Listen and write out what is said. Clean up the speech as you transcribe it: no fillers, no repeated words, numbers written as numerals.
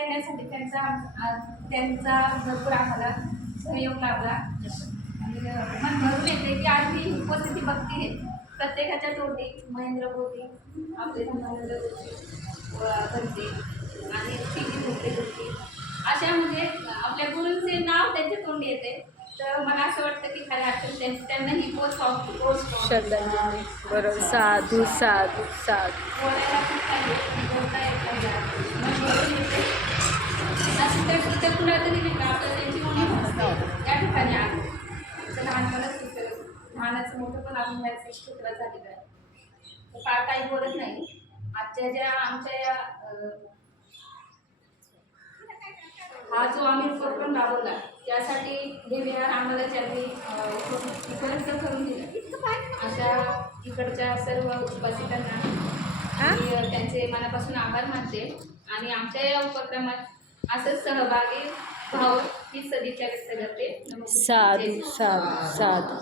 येण्यासाठी त्यांचा भरपूर आम्हाला सहयोग लाभला आणि मन भरून येते की आज मी उपस्थिती बघते प्रत्येकाच्या तोंडी महेंद्र बोटे आपले धर्मानंद करते आणि सिटी बोटे करते अशा म्हणजे आपल्या गुरूंचे नाव त्यांच्या तोंडी येते. तर मला असं वाटतं की खऱ्या अर्थाने त्यांना ही पोस्ट श्रद्धांजली. बरोबर. साधू साधू साधू. बोलायला खूप काही बोलता येत त्या कुणातरी नाही का आपल्याला त्यांची उणीव असते त्या ठिकाणी आहे. आमचं लहानपणच लहानाचं मोठं पण आम्ही ह्याच क्षेत्रात झालेलं आहे. तर फार काही बोलत नाही. आजच्या ज्या आमच्या या हा जो आम्ही उपक्रम राबवला त्यासाठी हे विहार आम्हाला ज्यांनी उपलब्ध करून दिलं अशा इकडच्या सर्व उपस्थितांना मी त्यांचे मनापासून आभार मानते आणि आमच्या या उपक्रमात असंच सहभागी व्हावं ही सदिच्छा व्यक्त करते. साधू साधू साधू.